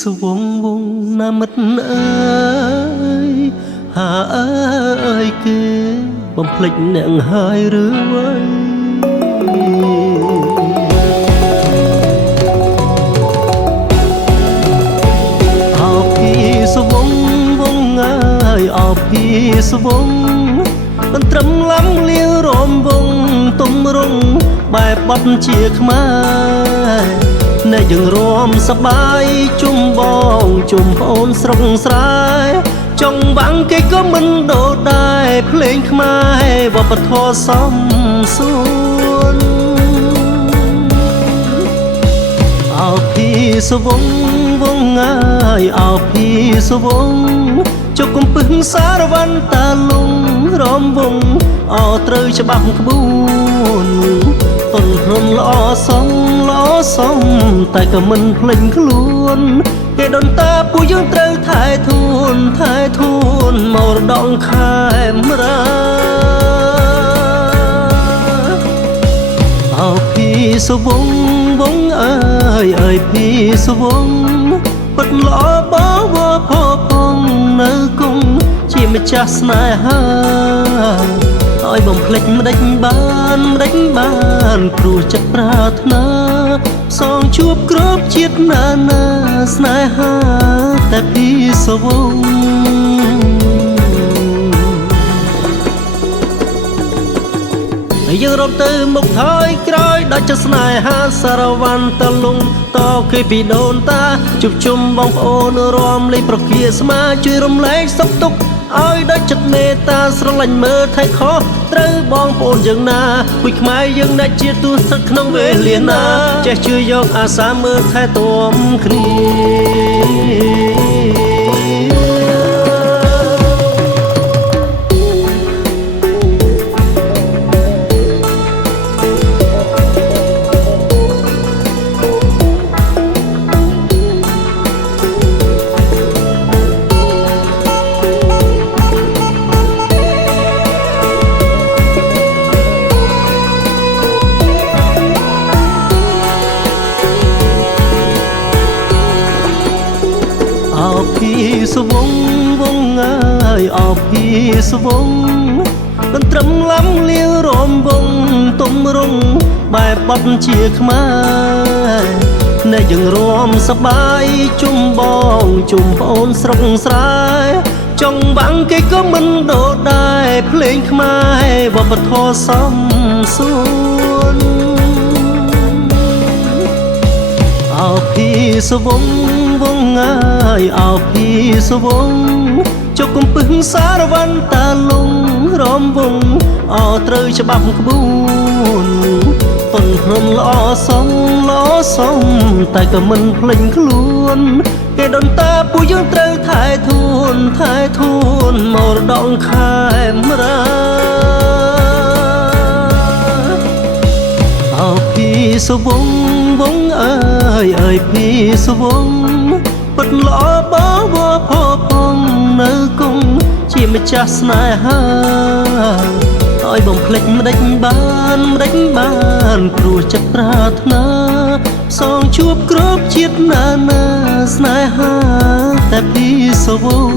สุวงวงนามิตเอ้ยหาเอ้ยเก๋បំភ្លេចអ្នកហើយឬវ៉ៃអោពីសុវងវងអើយអោពីសុវងមិនត្រឹមឡំលៀងរំវងទុំរងបែបបត់ជាខ្មែរអ្នកយើងរួមសបាយជុំបងជុំប្អូនស្រុកស្រែចង់បាំងគេក៏មិនដូរដែរភ្លេងខ្មែរវប្បធម៌សំសួនអោពីសវងវងអើយអោពីសវងជុកកំពឹសសារវ័នតាលងរំវងអោត្រូវច្បាប់ក្បួនតនព្រមល្អសំតែក៏មិនភ្លេចខ្លួនគេដូនតាពួកយើងត្រូវថែធូនមរតកខេមរាអោពីសវងវងអើយពីសវងពិតល្អបវផផងនៅគង់ជាម្ចាស់ស្នេហាឲ្យបំភ្លេចម្ដេចបានព្រោះចិត្តប្រាថ្នាផ្សងជួបគ្រប់ជាតិណាស្នេហាតែពីសវងយើងរត់ទៅមុខថយក្រោយដល់ចិត្តស្នេហាសារវ័នតលងតគេពីដូនតាជួបជុំបងប្អូនរំលែកប្រគាស្មាជួយរំលែកសុខទុក្ខឲ្យដល់ចិត្តមេត្តាស្រឡាញ់មើលថៃខុសត្រូវបងប្អូនយើងណាគួយខ្មែរយើងដែលជាទូស្ទឹកក្នុងវេលាណាចេះជួយយកអាសាមើលថែទាំគ្នាអោពីសវងវងអើយអោពីសវងមិនត្រឹមឡំលៀងរំវងទុំរងបែបបត់ជាខ្មែរអ្នកយើងរួមសបាយជុំបងជុំប្អូនស្រុកស្រែចង់បាំងគេក៏មិនដូរដែរភ្លេងខ្មែរវប្បធម៌សំសួនអោពីសវងវងអើយអោពីសវងជុកកំពឹសសារវ័នតាលងរំវងអោត្រូវច្បាប់ក្បួនតនព្រមល្អសំតែក៏មិនភ្លេចខ្លួនគេដូនតាពួកយើងត្រូវថែធូនមរតកខេមរាអោពីសវងវងអើយពីសវងពិតល្អបវផងនៅគង់ជាម្ចាស់ស្នេហាឲ្យបំភ្លេចម្ដេចបានព្រោះចិត្តប្រាថ្នាផ្សងជួបគ្រប់ជាតិណាស្នេហាតែពីសវង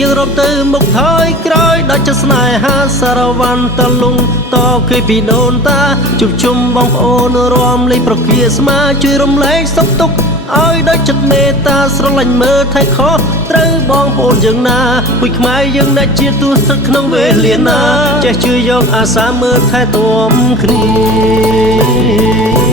យើងរត់ទៅមុខថយក្រោយដល់ចិត្តស្នេហាសារវ័នតលងតគេពីដូនតាជួបជុំបងប្អូនរំលែកប្រគាស្មាជួយរំលែកសុខទុក្ខឲ្យដល់ចិត្តមេត្តាស្រឡាញ់មើលថៃខុសត្រូវបងប្អូនយើងណាគួយខ្មែរយើងដែលជាទូស្ទឹកក្នុងវេលាណាចេះជួយយកអាសាមើលថែទាំគ្នា